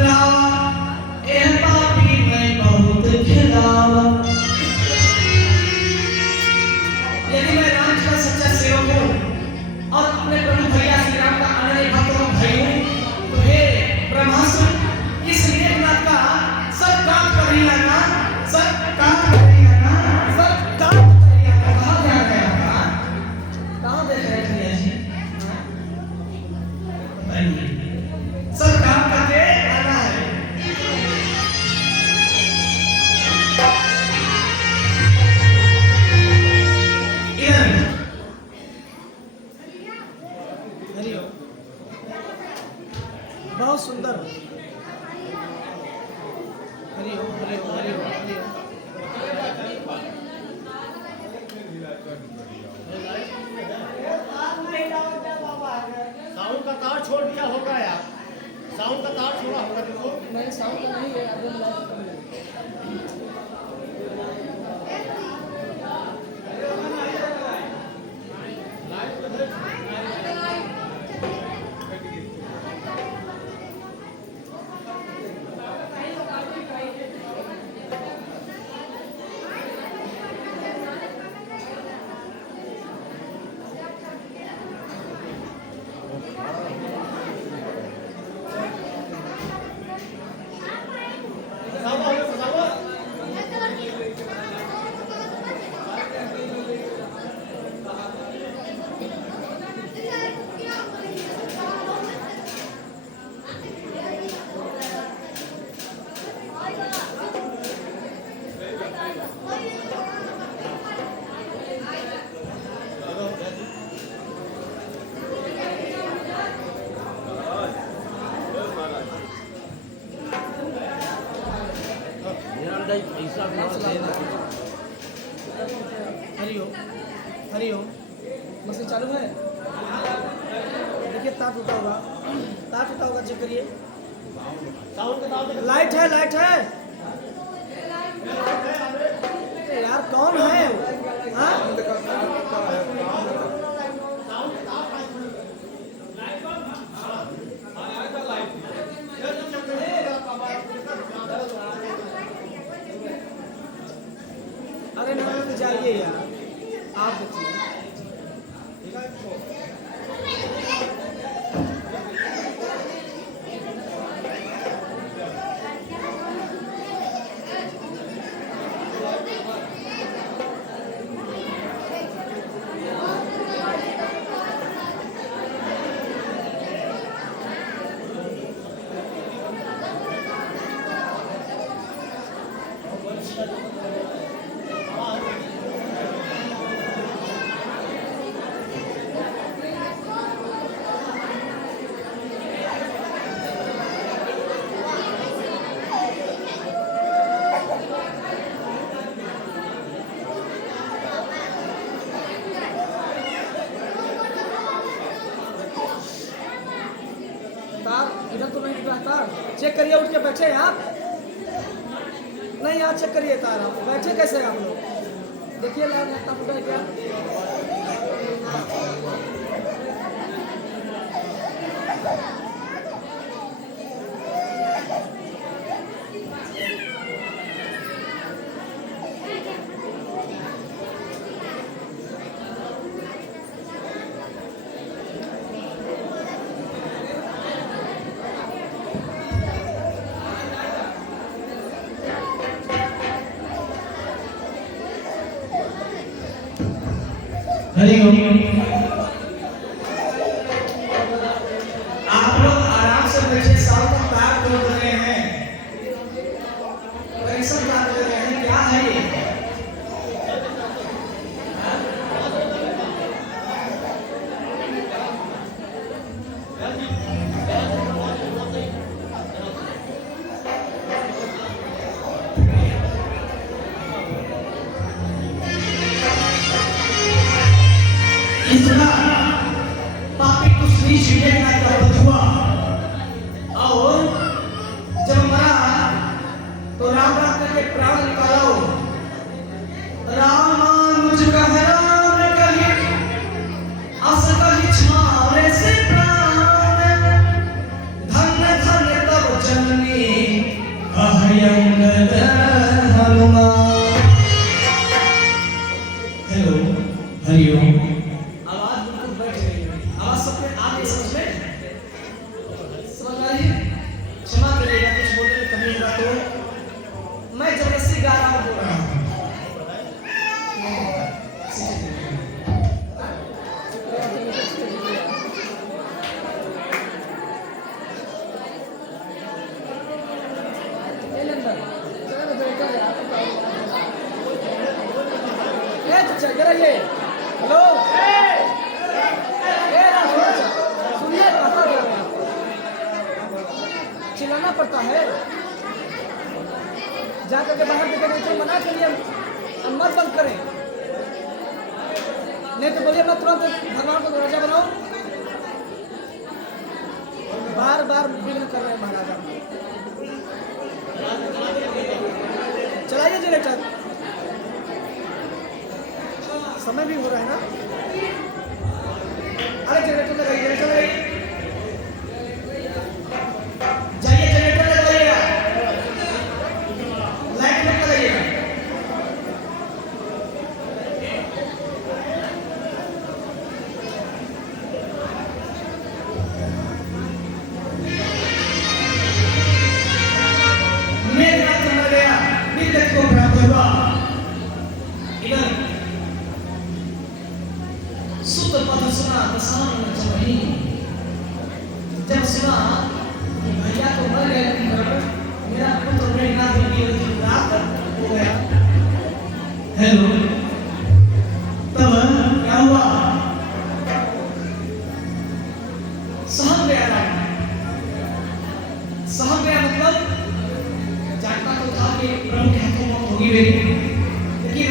खतरावा ए पापी मैं बहुत खिलावा। यदि मैं राम का सच्चा सेवक हूँ और अपने प्रभु भैया श्री राम का अनन्य भक्त और भाई हूँ, तो हे ब्रह्मास्त्र इस मेघनाथ का सब काम कर रही है ना, सब काम कर रही है ना, सब काम कर रही है ना। कहाँ जा रहे हैं आप? कहाँ देख रहे हैं भैया जी? बताइए, सब काम करके आना है। इधर हरिओम, बहुत सुंदर। हरिओम हरिओम हरिओम हरिओम। साउंड का तार छोड़ दिया होगा यार, साउंड का तार छोड़ा होगा। देखो नहीं साउंड का नहीं है, अगर लाइव कर ले। हरिओम हरिओम। मशीन चालू है, देखिए तार टूटा होगा, तार टूटा होगा, चेक करिए। साउंड का तार लाइट है, लाइट है। अरे यार कौन है? हाँ? अरे ना जाइए यार, आप देखिए। तार इधर तो नहीं दिख रहा तार, चेक करिए, उठ के बैठे आप। नहीं यहाँ चेक करिए तार, आप बैठे कैसे हैं आप लोग? देखिए लाइन लगता फुटा है क्या? हरिओम। आप लोग आराम से बैठे, साल तक तार तोड़ रहे हैं, परेशान कर रहे हैं, क्या है ये? इतना पापी कुछ नहीं छीनेगा का बधुआ, और जब मरा तो राम राम करके प्राण निकालो। रामानुज कह राम कहे अस कहि छावे से प्राण, धन्य धन्य तब जननी भक्तों, हरिओम। आवाज बिल्कुल बैठ गई, आवाज सबके आगे समझ में समझ आ रही है? क्षमा करिएगा कुछ बोलने में कमी हुआ तो, मैं जबरदस्ती गा रहा हूँ, बोल रहा हूँ। ये हेलो सुनिए, चिल्लाना पड़ता है, जाकर के बाहर निकलने मना करिए, मत बंद करें, नहीं तो बोलिए मैं तुरंत भगवान को राजा बनाऊं। बार बार विघ्न कर रहे हैं महाराजा। चलाइए जनरेटर, समय भी हो रहा है ना। अरे जनरेटर लगाइए, जनरेटर लगाइए, जाइए जनरेटर लगाइएगा, लाइट मत लगाइएगा। मेघनाथ चला गया, नीलकंठ को प्राप्त हुआ। इधर सुत पद सुना दशान चमही, जब सुना कि भैया को मर गए, मेरा पुत्र मेघनाथ की रात हो गया। हेलो, तब क्या हुआ? सहम गया राम, सहम गया मतलब जानता तो था कि प्रभु के हाथों मौत होगी मेरी, लेकिन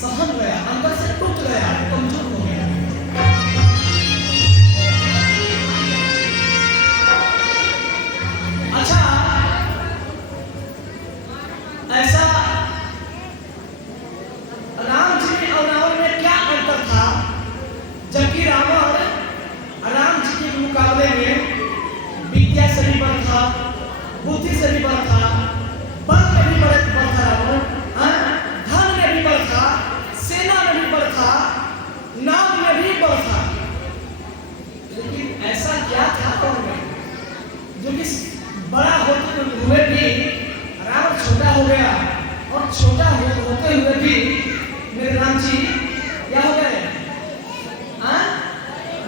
सहम गया, अंदर से टूट गया, कमजोर हो गया। अच्छा, ऐसा राम जी और रावण में क्या अंतर था? जबकि रावण राम जी के मुकाबले में विद्या से भी बड़ा था, बुद्धि से भी बड़ा था, बल में भी बड़ा था रावण, धन में भी बड़ा था, सेना में भी बड़ा था, नाम में भी बड़ा था। लेकिन ऐसा क्या था रावण में जो कि बड़ा होते हुए भी रावण छोटा हो गया, और छोटा होते हुए भी मेरे राम जी क्या हो गए?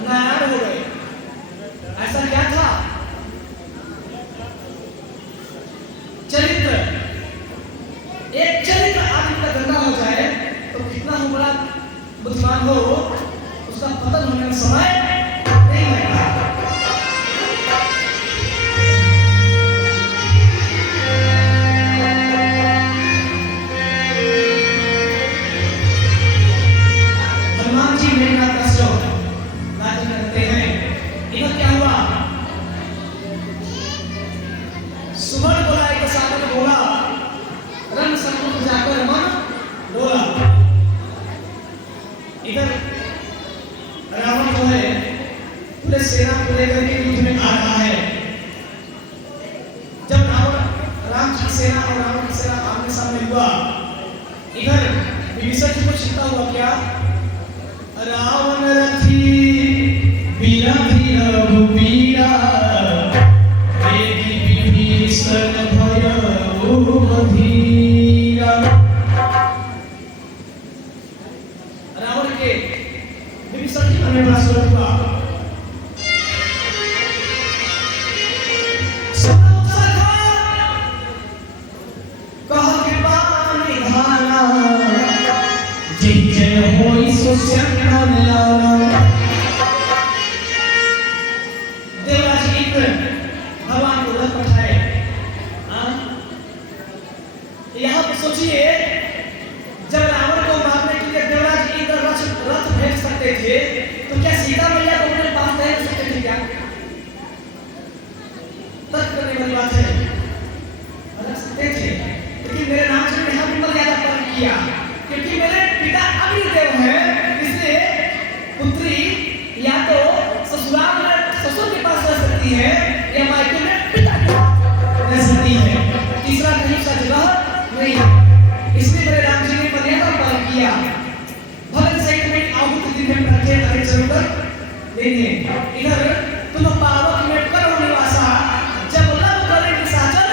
नारायण हो गए। ऐसा क्या था? चरित्र, एक चरित्र आदमी का गंदा हो जाए तो कितना हो बड़ा बुद्धिमान हो, उसका पतन होने में समय नहीं लगता। हनुमान जी मेघनाथ का श्लोक राज्य करते हैं। इधर क्या हुआ? सुमन बोला, एक सागर बोला, रंग समुद्र जाकर मन बोला। इधर रावण जो है पूरे सेना को लेकर के युद्ध में आ रहा है। जब रावण राम की सेना और रावण की सेना आमने सामने हुआ, इधर विभीषण जी को चिंता हुआ क्या? रावण रथी बीरा धीरा भूपीरा, देवी विभीषण भय धीरा। रावण के विभीषण जी में बड़ा सूरत हुआ। कह के पानी धाना, जय जय होई सो श्याम लाना। देवराज इंद्र भगवान को रथ पठाए। यहाँ पे सोचिए, जब रावण को मारने के लिए देवराज इंद्र रथ भेज सकते थे, तो क्या सीता मैया को अपने पास नहीं रख सकते थे क्या? तर्क करने वाली बात है, रख सकते थे, लेकिन मेरे नाम से यहाँ भी मर्यादा पालन किया, क्योंकि मेरे पिता अग्निदेव हैं, इसलिए पुत्री या तो ससुराल में ससुर के पास रह सकती है, या मायके में पिता के पास रह सकती है, तीसरा कहीं का जगह नहीं है। इसलिए मेरे राम जी ने मर्यादा पालन किया। भले आहुति दिन में प्रत्येक हरि जरूरत नहीं है। इधर तुम पावक में करो निवासा, जब लब करे निशाचर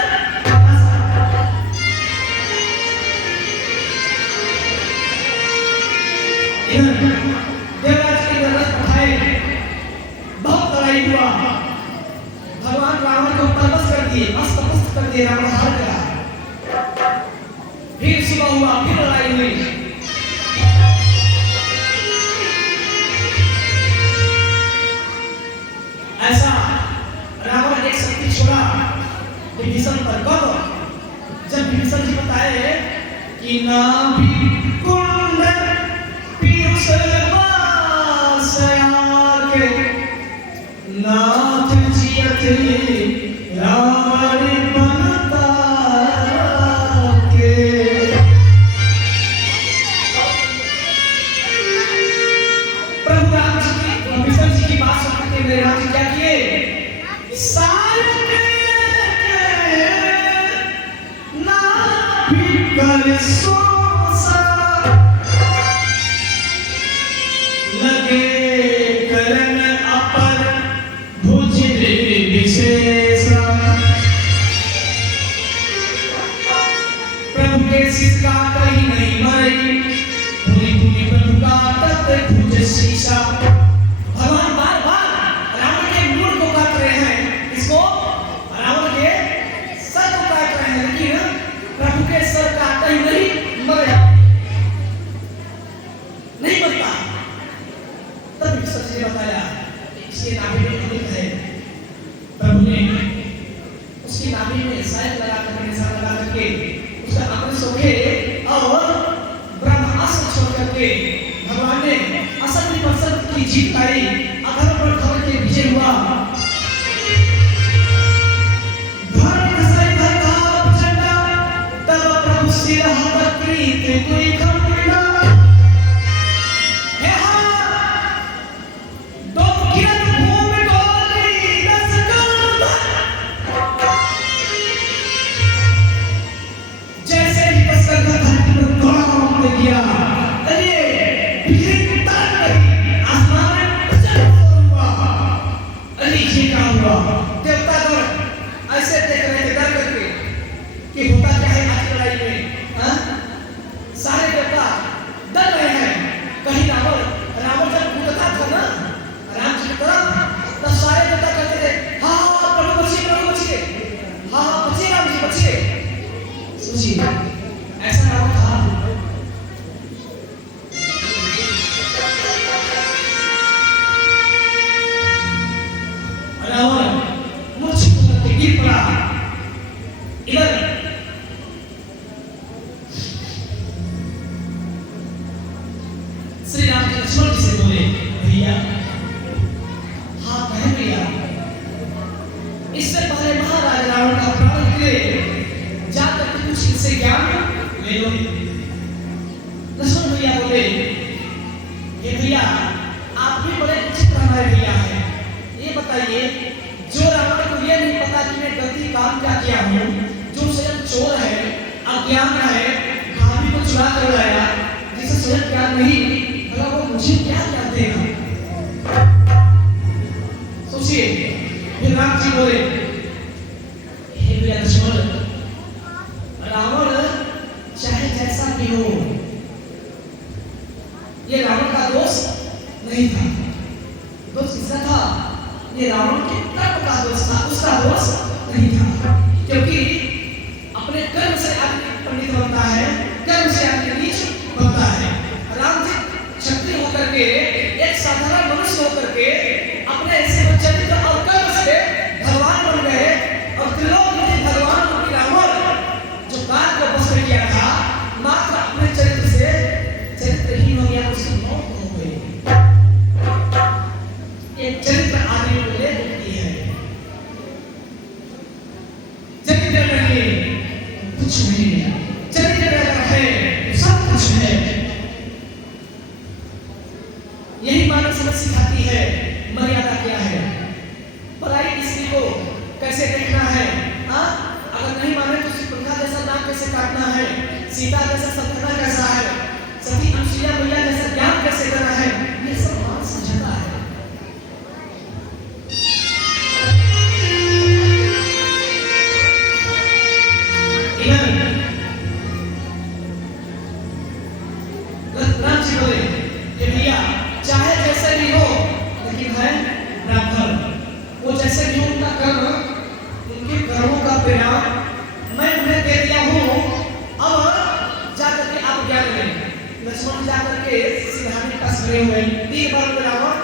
देवराज के रथ उठाए, बहुत लड़ाई हुआ, भगवान रावण को परवश कर दिए, अस्त कर दिए, रावण हार गया। फिर सुबह हुआ, फिर लड़ाई हुई। ऐसा रावण एक शक्ति छोड़ा विभीषण पर। कब? जब विभीषण जी बताए कि नाभि कुंड पीयूष वासयाके नाथ जियते रावण बनता के। प्रभु राम जी की विभीषण जी की बात सुन के मेरे राम जी क्या किए? सारे नाभि कर सोसा लगे करन अपर भुज विशेषा। प्रभु के सिर का कहीं नहीं मरई, भूमि भूमि प्रभु का तत् भुज शीशा। भगवान बार बार रावण के मूल को काट रहे हैं, इसको रावण के सर को काट रहे हैं, लेकिन प्रभु के सर का कहीं नहीं मरई, नहीं मरता। तब सच ने बताया इसके नाभि में अमृत है। प्रभु ने उसकी नाभि में शायद लगा कर निशान लगा करके उसका अमृत सोखे और ब्रह्मास्त्र छोड़ करके भगवान ने असत पर की जीत पाई, अधर्म पर धर्म के विजय हुआ। धर्म कसई धरता प्रचंडा, तब प्रभु सिर हाथ कृत कोई खंडा। ऐसे देख रहे थे डर करके कि होता क्या है आज लड़ाई में। हाँ? सारे देवता डर रहे हैं। कहीं रावण जब कूदता था ना राम जी की तरफ, तब सारे देवता कहते थे हाँ हाँ प्रभु बचिए, हाँ हाँ बचिए राम जी बचिए। सोचिए ऐसा रावण था। रावण गिर पड़ा। इधर श्री राम लक्ष्मण जी से बोले भैया, हाँ कहे भैया, इससे पहले महाराज रावण का प्राण निकले, जाकर के कुछ इनसे ज्ञान ले लो। लक्ष्मण भैया बोले ये भैया आप भी बड़े उचित हमारे भैया हैं, ये बताइए जो रावण को ये नहीं पता कि मैं गलती काम क्या किया हूँ, जो स्वयं चोर है, अज्ञान है, भाभी को चुरा कर लाया, जिसे स्वयं ज्ञान नहीं, भला वो मुझे क्या ज्ञान देगा? सोचिए। फिर राम जी बोले हे भैया लक्ष्मण, रावण चाहे जैसा भी हो, ये रावण का दोष नहीं था। दोष किसका था? ये रावण के कर्म का दोष था, उसका दोष नहीं था। क्योंकि अपने कर्म से आदमी पंडित बनता है, कर्म से आदमी नीच बनता है। राम जी क्षत्रिय होकर के, एक साधारण मनुष्य होकर के अपने ऐसे चरित्र और कर्म से भगवान बन गए, और त्रिलोक में भगवान को रावण जो काल को बस में किया था, मात्र अपने चरित्र से चरित्रहीन हो गया, उसकी मौत हो गई। एक चरित्र आदमी को ले देती है, चरित्र नहीं कुछ नहीं, चरित्र है सब कुछ है। यही मानव समझ सिखाती है मर्यादा क्या है, पराई स्त्री को कैसे देखना है। हाँ, अगर नहीं माने तो सुप्रभा जैसा नाक कैसे काटना है, सीता जैसा सतना कैसा है, सती अनुसुईया मैया जैसा ज्ञान कैसे करना है, कर्म, उनके कर्मों का परिणाम मैं उन्हें दे दिया हूँ। अब जाकर के आप ज्ञान लें। लक्ष्मण जाकर के सिंहाने के पास खड़े हुए, 3 बार बोले रावण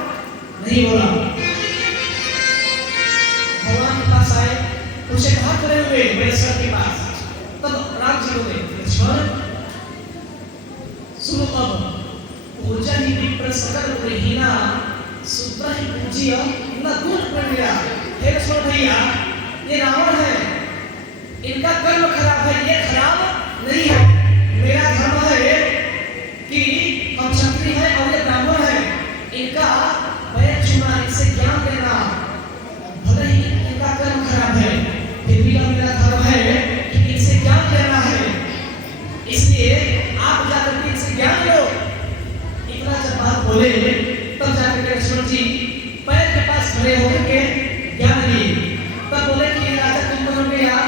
नहीं बोला। भगवान के पास आए, उसे कहा खड़े हुए मेरे सर के पास। तब राम जी बोले लक्ष्मण सुनो, अब पूजा ही विप्र सकल प्रहीना सूत्र ही पूजिया न दूर पर गया। हे लक्ष्मण भैया, ये रावण है, इनका कर्म खराब है, ये खराब नहीं है। मेरा धर्म है कि हम क्षत्रिय हैं और ये ब्राह्मण है, इनका पैर छूना, इनसे ज्ञान देना, भले ही इनका कर्म खराब है फिर भी मेरा धर्म है कि इनसे ज्ञान लेना है। इसलिए आप जाकर के इनसे ज्ञान लो। इतना जब बात बोले तब जाकर के लक्ष्मण जी पैर के पास खड़े होकर के ज्ञान लिए। तब बोले कि राजा तुम बनोगे या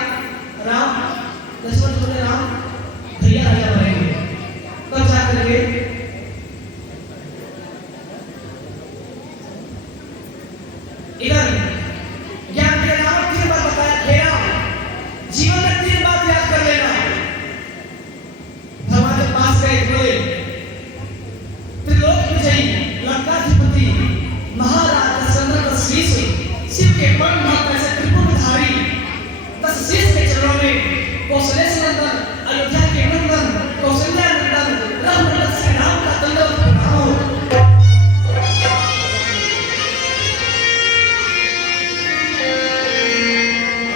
राम? लक्ष्मण जी बोले राम भैया राजा बनेंगे। तब जाकर के इधर ज्ञान के नाम 3 बार बताया। खेरा जीवन में 3 बात याद कर लेना। भगवान के पास गए, बोले त्रिलोक विजयी लंकाधिपति महाराज चंद्र शीश शिव के परम भक्त ऐसे त्रिपुरधारी 10 शीश के चरणों में कौशलेश नंदन अयोध्या के नंदन कौशल्या नंदन राम श्री राम का दंडवत प्रणाम हो।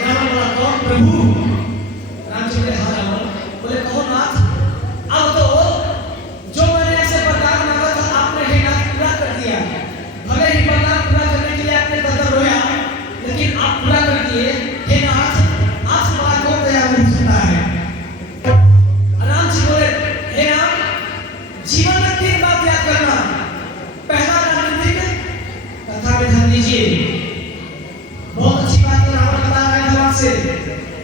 राम बोला कौन प्रभु? राम जी बोले हाँ रावण। बोले कहो नाथ, अब तो जो मैंने ऐसे वरदान मांगा था आपने हे नाथ पूरा कर दिया। भले ही वरदान पूरा करने के लिए आपने दर्द रोया, लेकिन आप पूरा कर दिए। हे नाथ, आप बड़ा कौन दयालु होता है? राम जी बोले हे राम, जीवन में 3 बात याद करना। पहला राजनीतिक कथा में ध्यान दीजिए। बहुत अच्छी बात है रावण बता रहा है भगवान से।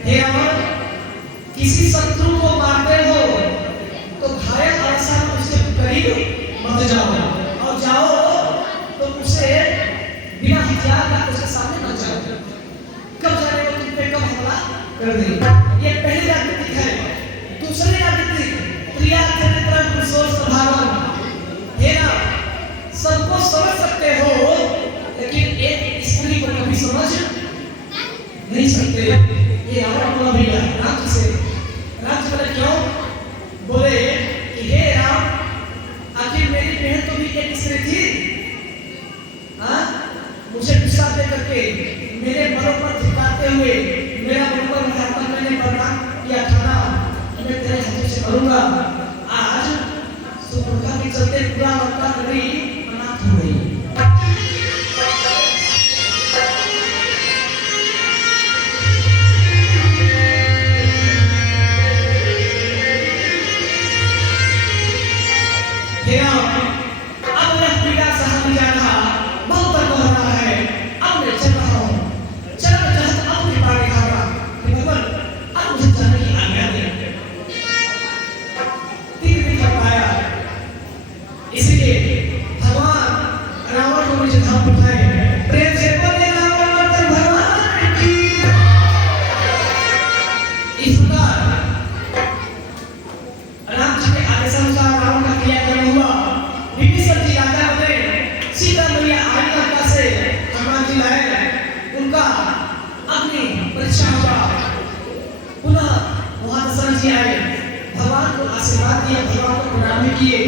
हे रावण, किसी शत्रु को मारते हो तो घायल अवस्था में उसके करीब मत जाओ, और जाओ तो उसे बिना हथियार का उसके सामने मत जाओ। कब जाने वो तुम पे कब हमला कर दे। ये पहली राजनीतिक है। दूसरी राजनीतिक प्रिया चरित्र सोच स्वभाव। हे ना, सबको समझ सकते हो लेकिन एक स्त्री को कभी समझ नहीं सकते। ये रावण बोला भैया राम जी से। राम जी बोले क्यों? बोले कि हे राम, आखिर मेरी बहन तो भी एक स्त्री थी। हाँ, मुझे गुस्सा दे करके मेरे बलों पर धिक्कारते हुए मेरा मन पर महात्मा मैंने प्रणाम किया था ना, मैं तेरे हाथों से करूंगा। आज सुपुर्खा के चलते पूरा लंका नगरी अनाथ हो गई। अब मैं पीड़ा सहन नहीं जा रहा, बहुत दर्द हो रहा है। अब मैं चल रहा हूँ, चल चाहत अब भी पानी खा रहा। भगवान अब मुझे जाने की आज्ञा दे। 3 दिन तक पाया, इसलिए भगवान रावण को मुझे धाम उठाए। प्रेम से बोले रावण भगवान की। इस प्रकार राम जी के आदेश अनुसार रावण का क्रियाकर्म हुआ। विभीषण जी राजा बने, सीता मैया आई लंका से, हनुमान जी लाए, उनका अग्नि परीक्षा हुआ। पुनः वहां दशरथ जी आए, भगवान को आशीर्वाद दिया, भगवान को प्रणाम भी किए।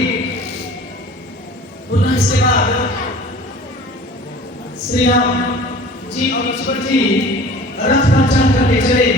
पुनः इसके बाद श्री राम जी और लक्ष्मण जी रथ पर चढ़ करके चले।